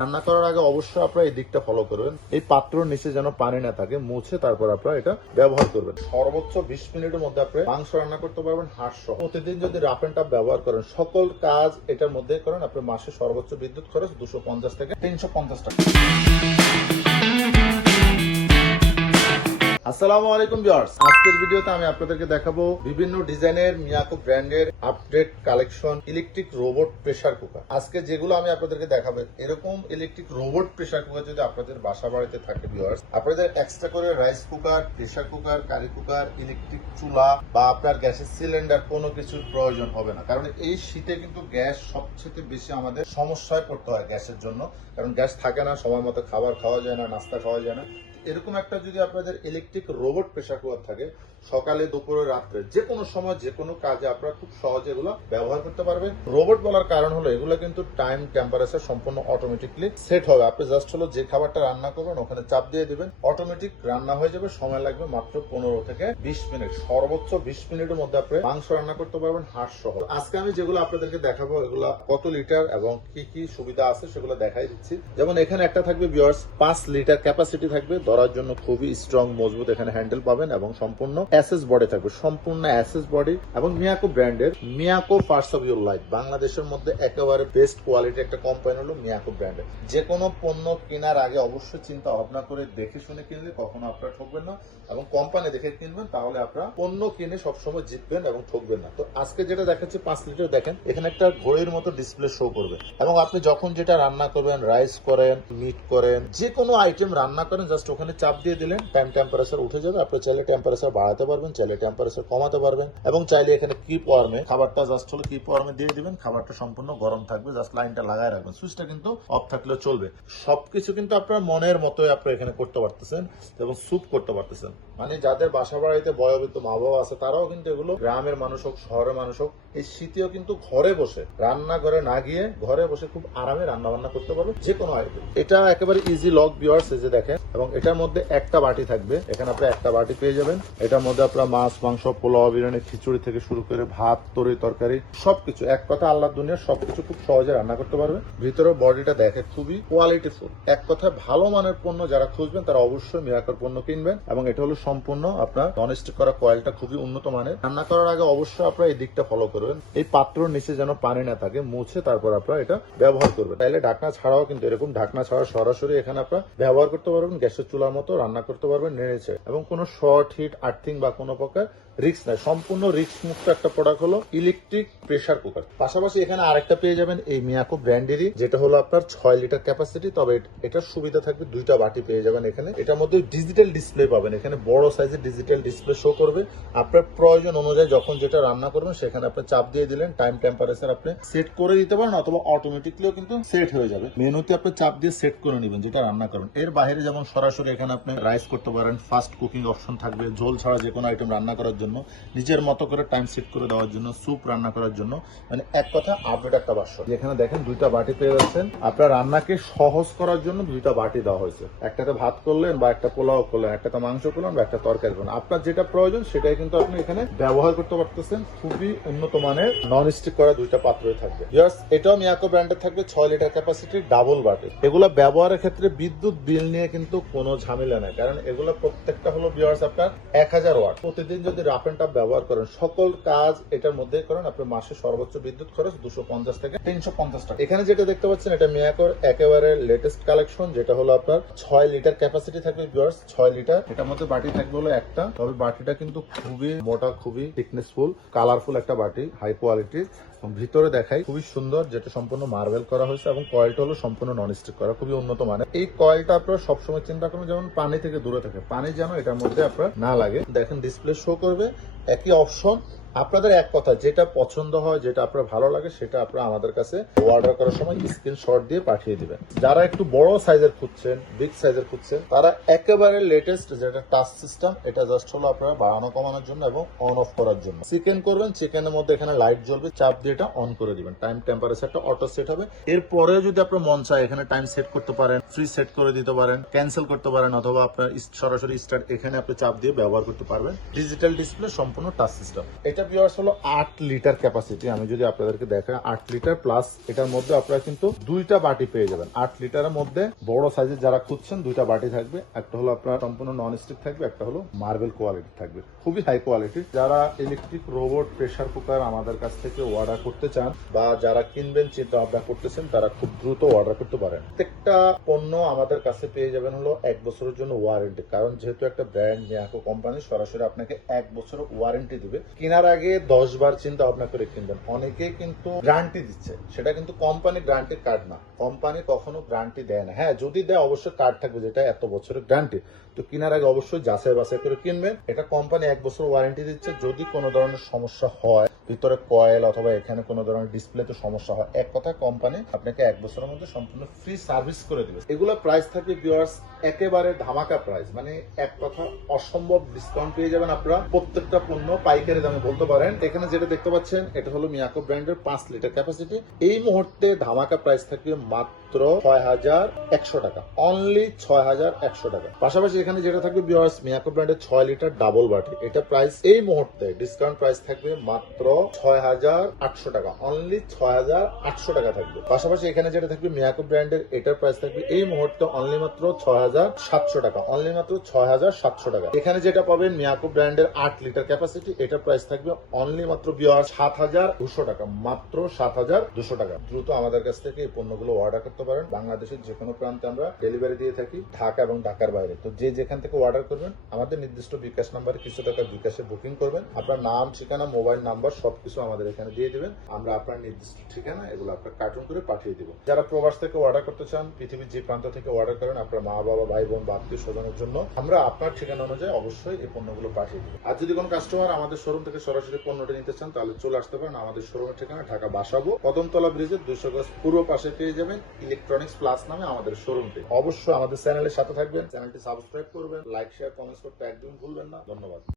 রান্না করার আগে অবশ্যই আপনারা এই দিকটা ফলো করবেন। এই পাত্রর নিচে যেন পানি না থাকে, মুছে তারপর আপনারা এটা ব্যবহার করবেন। সর্বোচ্চ 20 মিনিটের মধ্যে আপনি মাংস রান্না করতে পারবেন হাঁস সহ। প্রতিদিন যদি রাফ এন্ড টাফ ব্যবহার করেন, সকল কাজ এটার মধ্যে করেন, আপনি মাসে সর্বোচ্চ বিদ্যুৎ খরচ 250 থেকে 350 টাকা। আসসালামু আলাইকুম ভিউয়ার্স, আজকের ভিডিওতে আমি আপনাদেরকে দেখাবো বিভিন্ন ডিজাইনের মিয়াকো ব্র্যান্ডের update collection electric robot pressure cooker. আজকে যেগুলো আমি আপনাদেরকে দেখাবো, এরকম ইলেকট্রিক রোবট প্রেসার কুকার যদি আপনাদের বাসা বাড়িতে থাকে ভিউয়ার্স, আপনাদের এক্সট্রা করে rice cooker, pressure cooker, curry cooker, electric চুলা বা আপনার গ্যাসের সিলিন্ডার কোনো কিছুর প্রয়োজন হবে না। কারণ এই শীতে কিন্তু গ্যাস সবচেয়ে বেশি আমাদের সমস্যায় পড়তে হয় গ্যাসের জন্য। কারণ গ্যাস থাকে না, সময় মতো খাবার খাওয়া যায় না, নাস্তা খাওয়া যায় না। এরকম একটা যদি আপনাদের ইলেকট্রিক রোবট প্রেসার কুকার থাকে, সকালে দুপুরে রাত্রে যে কোনো সময় যে কোনো কাজে আপনারা খুব সহজে এগুলো ব্যবহার করতে পারবেন। রোবট বলার কারণ হলো এগুলো কিন্তু টাইম টেম্পারেচার সম্পূর্ণ অটোমেটিকলি সেট হবে। আপনি জাস্ট হলো যে খাবারটা রান্না করবেন ওখানে চাপ দিয়ে দিবেন, অটোমেটিক রান্না হয়ে যাবে। সময় লাগবে মাত্র 15 থেকে 20 মিনিট, সর্বোচ্চ 20 মিনিটের মধ্যে আপনি মাংস রান্না করতে পারবেন হাঁস সহ। আজকে আমি যেগুলো আপনাদেরকে দেখাবো এগুলো কত লিটার এবং কি কি সুবিধা আছে সেগুলো দেখাই দিচ্ছি। যেমন এখানে একটা থাকবে ভিউয়ার্স 5 লিটার ক্যাপাসিটি থাকবে, ধরার জন্য খুবই স্ট্রং মজবুত এখানে হ্যান্ডেল পাবেন এবং সম্পূর্ণ এসএস বডি থাকবে, সম্পূর্ণ এসএস বডি এবং মিয়াকো ব্র্যান্ডের Miyako first of your life. বাংলাদেশের মধ্যে একেবারে বেস্ট কোয়ালিটি একটা কোম্পানি হলো মিয়াকো ব্র্যান্ডের। যে কোনো পণ্য কেনার আগে অবশ্যই চিন্তা ভাবনা করে দেখে শুনে কিনলে কখনো আপনারা ঠকবেন না, এবং কোম্পানি দেখে কিনবেন, তাহলে আপনারা পণ্য কিনে সবসময় জিতবেন এবং ঠকবেন না। তো আজকে যেটা দেখাচ্ছি 5 লিটার, দেখেন এখানে একটা ঘড়ির মতো ডিসপ্লে শো করবে এবং আপনি যখন যেটা রান্না করবেন, রাইস করেন, মিট করেন, যে কোনো আইটেম রান্না করেন, জাস্ট ওখানে চাপ দিয়ে দিলেন, টাইম টেম্পারেচার উঠে যাবে। আপনি চাইলে টেম্পারেচার বাড়াতে পারবেন, চাইলে টেম্পারেচার কমাতে পারবেন, এবং চাইলে এখানে কিপ ওয়ার্মে খাবারটা জাস্ট হলো কিপ ওয়ার্মে দিয়ে দিবেন। খাবারটা সম্পূর্ণ গরম থাকবে, জাস্ট লাইনটা লাগায় রাখবেন, সুইচটা কিন্তু অফ থাকলেও চলবে। সবকিছু কিন্তু আপনার মনের মতোই আপনি এখানে করতে পারতেছেন এবং স্যুপ করতে পারতেছেন। মানে যাদের বাসা বাড়িতে বয়োবৃদ্ধ মা বাবা আছে তারাও কিন্তু এগুলো, গ্রামের মানুষ হোক শহরের মানুষ হোক, এই শীতেও কিন্তু ঘরে বসে, রান্না ঘরে না গিয়ে ঘরে বসে খুব আরামে রান্না বান্না করতে পারবে যে কোনো আইটেম। এটা একেবারে ইজি লক ভিউয়ার্স, এই যে দেখেন, এবং এটার মধ্যে একটা বাটি থাকবে। এখানে আপনি একটা বাটি পেয়ে যাবেন। এটার মধ্যে আপনার মাছ, মাংস, পোলাও, বিরিয়ানি, খিচুড়ি থেকে শুরু করে ভাত, তরকারি সবকিছু, এক কথা আল্লাহ দুনিয়ার সবকিছু খুব সহজে রান্না করতে পারবে। ভিতরে বডিটা দেখে খুবই কোয়ালিটিফুল। এক কথায় ভালো মানের পণ্য যারা খুঁজবেন তারা অবশ্যই মিরাকল পণ্য কিনবেন। এবং এটা হলো সম্পূর্ণ আপনার ননস্টিক করা কয়েলটা খুবই উন্নত মানের। রান্না করার আগে অবশ্যই আপনারা এই দিকটা ফলো করবেন। এই পাত্রর নিচে যেন পানি না থাকে, মুছে তারপর আপনারা এটা ব্যবহার করবেন। তাইলে ঢাকনা ছাড়াও কিন্তু এরকম ঢাকনা ছাড়া সরাসরি এখানে আপনারা ব্যবহার করতে পারবেন। গ্যাসের চুলার মতো রান্না করতে পারবেন নেড়েছে, এবং কোনো শর্ট হিট, আর্থিং বা কোনো প্রকার রিস্ক নাই। সম্পূর্ণ রিস্ক মুক্ত একটা প্রোডাক্ট হলো ইলেকট্রিক প্রেসার কুকার। পাশাপাশি এখানে আরেকটা পেয়ে যাবেন এই মিয়াকো ব্র্যান্ডেরই, যেটা হলো আপনার 6 লিটার ক্যাপাসিটি। তবে এটার সুবিধা থাকবে, দুইটা বাটি পেয়ে যাবেন এখানে। এটার মধ্যে ডিজিটাল ডিসপ্লে পাবেন, এখানে বড় সাইজের ডিজিটাল ডিসপ্লে শো করবে। আপনার প্রয়োজন অনুযায়ী যখন যেটা রান্না করবেন সেখানে আপনি চাপ দিয়ে দিলেন, টাইম টেম্পারেচার আপনি সেট করে দিতে পারেন, অথবা অটোমেটিকলিও কিন্তু সেট হয়ে যাবে। মেনুতে আপনি চাপ দিয়ে সেট করে নেবেন যেটা রান্না করবেন। এর বাইরে যেমন সরাসরি এখানে আপনি রাইস করতে পারেন, ফাস্ট কুকিং অপশন থাকবে, ঝোল ছাড়া যে কোনো আইটেম রান্না করার জন্য, নিজের মতো করে টাইম সেট করে দেওয়ার জন্য, স্যুপ রান্না করার জন্য, মানে এক কথা আপডেট একটা বাসন। এখানে দেখেন দুইটা বাটি পেয়ে যাচ্ছেন। আপনার রান্নাকে সহজ করার জন্য দুইটা বাটি দেওয়া হয়েছে। একটাতে ভাত করলেন বা একটা পোলাও করলেন, একটাতে মাংস করলেন বা একটা তরকারি করলেন, আপনার যেটা প্রয়োজন সেটাই কিন্তু আপনি এখানে ব্যবহার করতে পারতেছেন। খুবই উন্নত মানের নন স্টিক করা দুইটা পাত্রই থাকবে। এটাও মিয়াকো ব্র্যান্ডের থাকবে, 6 লিটার ক্যাপাসিটির ডাবল বাটি। এগুলো ব্যবহারের ক্ষেত্রে বিদ্যুৎ বিল নিয়ে কিন্তু কোনো ঝামেলা নেই, কারণ এগুলো প্রত্যেকটা হলো ভিউয়ার্স আপনার 1000 ওয়াট। প্রতিদিন যদি রাফ এন্ড টাফ ব্যবহার করেন, সকল কাজ এটার মধ্যে করেন, আপনার মাসে সর্বোচ্চ বিদ্যুৎ খরচ 250 থেকে 350 টাকা। এখানে যেটা দেখতে পাচ্ছেন এটা মিয়াকোর একেবারে লেটেস্ট কালেকশন, যেটা হলো আপনার 6 লিটার ক্যাপাসিটি থাকবে ভিউয়ার্স, 6 লিটার। এটার মধ্যে বাটি থাকবে হলো একটা, তবে বাটিটা কিন্তু খুবই মোটা, খুবই থিকনেসফুল, কালারফুল একটা বাটি, হাই কোয়ালিটির। ভিতরে দেখাই খুবই সুন্দর, যেটা সম্পূর্ণ মার্বেল করা হয়েছে, এবং কয়েলটা হলো সম্পূর্ণ নন স্টিক করা, খুবই উন্নত মানের। এই কয়েলটা আপনারা সবসময় চিন্তা করবেন যেমন পানি থেকে দূরে থাকে, পানি যেন এটার মধ্যে আপনার না লাগে। দেখেন ডিসপ্লে শো করবে, একই অপশন। আপনাদের এক কথা যেটা পছন্দ হয়, যেটা আপনার ভালো লাগে, সেটা আপনারা আমাদের কাছে অর্ডার করার সময় স্ক্রিনশট দিয়ে পাঠিয়ে দিবেন। যারা একটু বড় সাইজের খুঁজছেন, বিগ সাইজের খুঁজছেন, তারা একেবারে লেটেস্ট যেটা টাচ সিস্টেম, এটা জাস্ট হলো আপনারা বাড়ানো কমানোর জন্য এবং অন অফ করার জন্য। চিকেন করবেন, চিকেনের মধ্যে এখানে লাইট জ্বলবে, চাপ দিয়ে এটা অন করে দিবেন, টাইম টেম্পারেচারটা অটো সেট হবে। এরপরে যদি আপনার মন চায় এখানে টাইম সেট করতে পারেন, সুইচ সেট করে দিতে পারেন, ক্যান্সেল করতে পারেন, অথবা আপনার সরাসরি স্টার্ট এখানে আপনি চাপ দিয়ে ব্যবহার করতে পারবেন। ডিজিটাল ডিসপ্লে, সম্পূর্ণ টাচ সিস্টেম। এটা এটা ভিউয়ার্স হলো 8 লিটার ক্যাপাসিটি। আমি যদি আপনাদেরকে দেখাই 8 লিটার প্লাস এটার মধ্যে আপনারা কিন্তু দুইটা বাটি পেয়ে যাবেন। 8 লিটারের মধ্যে বড় সাইজের যারা খুঁজছেন দুইটা বাটি থাকবে, একটা হলো আপনার সম্পূর্ণ নন স্টিক থাকবে, একটা হলো মার্বেল কোয়ালিটি থাকবে, খুবই হাই কোয়ালিটি। যারা ইলেকট্রিক রোবট প্রেসার কুকার আমাদের কাছ থেকে অর্ডার করতে চান বা যারা কিনবেন চিন্তা ভাবনা করতেছেন তারা খুব দ্রুত অর্ডার করতে পারেন। প্রত্যেকটা পণ্য আমাদের কাছে পেয়ে যাবেন হলো 1 বছরের জন্য ওয়ারেন্টি, কারণ যেহেতু একটা ব্র্যান্ড মিয়াকো কোম্পানি সরাসরি আপনাকে 1 বছর ওয়ারেন্টি দিবে। কেনার আগে 10 বার চিন্তা ভাবনা করে কিনবেন। অনেকেই কিন্তু গ্যারান্টি দিচ্ছে, সেটা কিন্তু কোম্পানি গ্যারান্টির কার্ড না, কোম্পানি কখনো গ্যারান্টি দেয় না। হ্যাঁ যদি দেয় অবশ্যই কার্ড থাকবে যেটা এত বছরের গ্যারান্টি, তো কেনার আগে অবশ্যই যাচাই বাছাই করে কিনবেন। এটা কোম্পানি 1 বছর ওয়ারেন্টি দিচ্ছে। যদি কোনো ধরনের সমস্যা হয়, ভিতরে কয়েল অথবা এখানে কোনো ধরনের ডিসপ্লেতে সমস্যা হয়, এক কথা কোম্পানি আপনাকে 1 বছরের মধ্যে সম্পূর্ণ ফ্রি সার্ভিস করে দিবে। এগুলো প্রাইস থাকবে ভিউয়ার্স একেবারে ধামাকা প্রাইস, মানে এক কথা অসম্ভব ডিসকাউন্ট পেয়ে যাবেন আপনারা। প্রত্যেকটা পণ্য পাইকারি দামে বলতে পারেন। এখানে যেটা দেখতে পাচ্ছেন এটা হলো মিয়াকো ব্র্যান্ডের 5 লিটার ক্যাপাসিটি। এই মুহূর্তে ধামাকা প্রাইস থাকবে মাত্র 6100 টাকা, অনলি 6100 টাকা। পাশাপাশি এখানে যেটা থাকবে ভিউয়ার্স মিয়াকো ব্র্যান্ডের 6 লিটার ডাবল বাটি, এটা প্রাইস এই মুহূর্তে ডিসকাউন্ট প্রাইস থাকবে মাত্র 6800 টাকা, অনলি 6800 টাকা থাকবে। পাশাপাশি এখানে যেটা থাকবে মিয়াকো ব্র্যান্ডের এটার প্রাইস থাকবে এই মুহূর্তে অনলি মাত্র 6700 টাকা, অনলি মাত্র 6700 টাকা। এখানে যেটা পাবেন মিয়াকো ব্র্যান্ডের 8 লিটার ক্যাপাসিটি, এটার প্রাইস থাকবে অনলি মাত্র ভিউয়ার্স 7200 টাকা, মাত্র 7200 টাকা। দ্রুত আমাদের কাছ থেকে এই পণ্যগুলো অর্ডার করতে পারেন। বাংলাদেশের যে কোনো প্রান্তে আমরা ডেলিভারি দিয়ে থাকি, ঢাকা এবং ঢাকার বাইরে। তো যে যেখান থেকে অর্ডার করবেন আমাদের নির্দিষ্ট বিকাশ নাম্বারে কিছু টাকা বিকাশে বুকিং করবেন, আপনার নাম, ঠিকানা, মোবাইল নাম্বার সবকিছু আমাদের এখানে দিয়ে দিবেন। আমরা আপনার নির্দিষ্ট ঠিকানা এগুলো আপনার কার্টুন করে পাঠিয়ে দিব। যারা প্রবাস থেকে অর্ডার করতে চান, পৃথিবীর যে প্রান্ত থেকে অর্ডার করেন, আপনার মা বাবা, ভাই বোন বা আত্মীয় স্বজনের জন্য আমরা আপনার ঠিকানা অনুযায়ী অবশ্যই এই পণ্যগুলো পাঠিয়ে দিব। আর যদি কোনো কাস্টমার আমাদের শোরুম থেকে সরাসরি পণ্যটি নিতে চান তাহলে চলে আসতে পারেন। আমাদের শোরুমের ঠিকানা ঢাকা বাসাবো, কদমতলা ব্রিজের 200 গজ পূর্ব পাশে পেয়ে যাবেন ইলেকট্রনিক্স প্লাস নামে আমাদের শোরুমটি। অবশ্যই আমাদের চ্যানেলের সাথে থাকবেন, চ্যানেলটি সাবস্ক্রাইব করবেন, লাইক, শেয়ার, কমেন্টস করতে একদম ভুলবেন না। ধন্যবাদ।